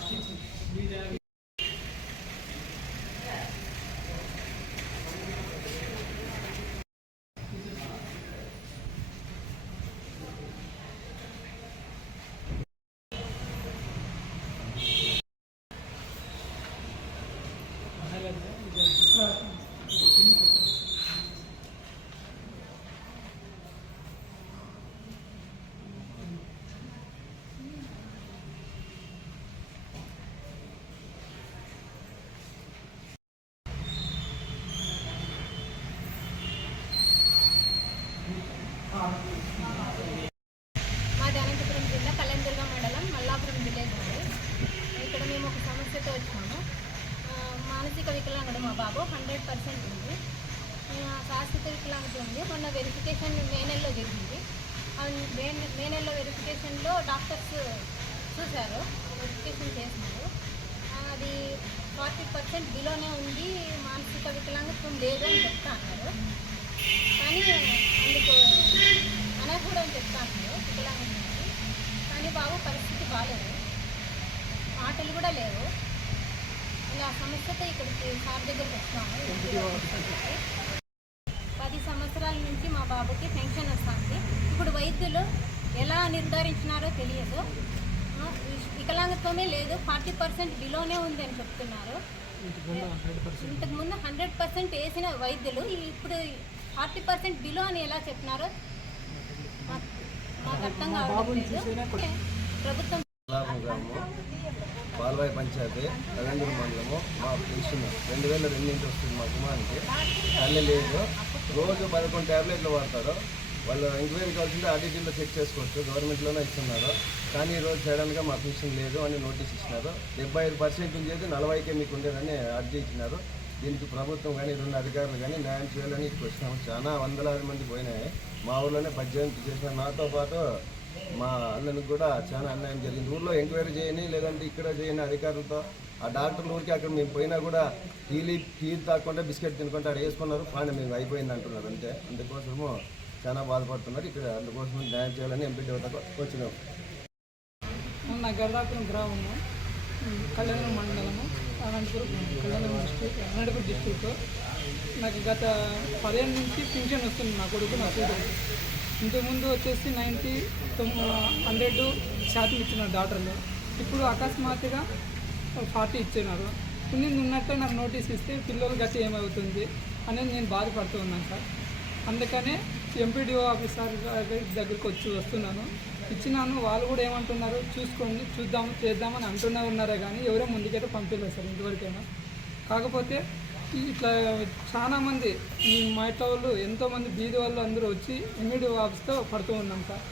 Washington. మాది అనంతపురం జిల్లా కళ్యాణదుర్గ మండలం మల్లాపురం విలేజ్ అండి ఇక్కడ మేము ఒక సమస్యతో వచ్చినాము. మానసిక వికలాంగుడు మా బాబు హండ్రెడ్ పర్సెంట్ ఉంది. శాశ్వత వికలాంగుడు ఉంది. మొన్న వెరిఫికేషన్ మే నెలలో జరిగింది. మే మే నెలలో వెరిఫికేషన్లో డాక్టర్స్ చూశారు. వెరిఫికేషన్ చేసినారు. అది ఫార్టీ పర్సెంట్ బిలోనే ఉంది. మానసిక వికలాంగత్వం లేదు అని చెప్తా అన్నారు కానీ అందుకు అనర్హుడు అని చెప్తా అన్నారు వికలాంగుడికి కానీ బాబు పరిస్థితి బాగాలేదు మాటలు కూడా లేవు. ఇలా సమస్యతో ఇక్కడికి సార్ దగ్గరికి వచ్చినాము పది సంవత్సరాల నుంచి మా బాబుకి పెన్షన్ వస్తుంది. ఇప్పుడు వైద్యులు ఎలా నిర్ధారించినారో తెలియదు. వికలాంగత్వమే లేదు. ఫార్టీ పర్సెంట్ బిలోనే ఉంది అని చెప్తున్నారు. ఇంతకు ముందు హండ్రెడ్ పర్సెంట్. వేసిన వైద్యులు ఇప్పుడు ఫార్టీ పర్సెంట్ బిలో అని ఎలా చెప్పినారో మాకు మాకు అర్థం కావట్లేదు ప్రభుత్వం లాభం గ్రామము బాలబాయి పంచాయతీ కళ్యాణదుర్గం మండలము మా పెన్షన్ రెండు వేల రెండింటి వస్తుంది మా కుమారానికి. తల్లి లేదు. రోజు పదకొండు ట్యాబ్లెట్లు వాడతారు. వాళ్ళు ఎంక్వైరీ కావాల్సింటే ఆర్టీటీలో చెక్ చేసుకోవచ్చు. గవర్నమెంట్లోనే ఇస్తున్నారు. కానీ ఈ రోజు సడన్గా మా పెన్షన్ లేదు అని నోటీస్ ఇచ్చినారు. డెబ్బై ఐదు పర్సెంట్ ఉండేది నలభైకే మీకు ఉండేదని అర్జీ ఇచ్చినారు. దీనికి ప్రభుత్వం కానీ రెండు అధికారులు కానీ న్యాయం చేయాలని వచ్చినాము. చాలా వందలాది మంది పోయినాయి. మా ఊర్లోనే పద్దెనిమిది చేసిన నాతో పాటు మా అన్ననికి కూడా చాలా అన్యాయం జరిగింది. ఊర్లో ఎంక్వైరీ చేయని లేదంటే ఇక్కడ చేయని అధికారులతో. ఆ డాక్టర్లు ఊరికి అక్కడ మేము పోయినా కూడా టీలీ టీ తాకుండా బిస్కెట్ తినుకుంటే అక్కడ వేసుకున్నారు. కానీ మేము అయిపోయింది అంటున్నారు అంతే. అందుకోసము చాలా బాధపడుతున్నారు. ఇక్కడ అందుకోసం న్యాయం చేయాలని ఎంపీ దేవతకు వచ్చినాం నా గర్దాపురం గ్రామము. కళ్యాణ మండలము. అనంతపురం కళ్యాణం డిస్ట్రిక్ట్ అనంతపురం డిస్ట్రిక్ట్ నాకు గత పదిహేను నుంచి పింఛన్ వస్తుంది నా కొడుకు నా కూతురు. ఇంతకుముందు వచ్చేసి నైంటీ హండ్రెడ్ శాతం ఇచ్చినారు డాక్టర్లు. ఇప్పుడు అకస్మాత్తుగా ఫార్టీ ఇచ్చినారు. నేను ఉన్నట్టే నాకు నోటీస్ ఇస్తే పిల్లలు గట్టి ఏమవుతుంది అనేది నేను బాధపడుతూ ఉన్నాను సార్. అందుకనే ఎంపీడీఓ ఆఫీసర్ దగ్గరికి వచ్చి వస్తున్నాను. ఇచ్చినాను వాళ్ళు కూడా ఏమంటున్నారు చూసుకోండి చూద్దాం చేద్దామని అంటున్నా ఉన్నారే కానీ ఎవరో ముందుకైతే పంపించలేదు సార్ ఇంతవరకైనా. కాకపోతే ఇట్లా చాలామంది ఈ మా ఇంట్లో వాళ్ళు ఎంతోమంది బీది వాళ్ళు అందరూ వచ్చి ఎంపీడీఓ ఆఫీస్తో పడుతూ ఉన్నాం సార్.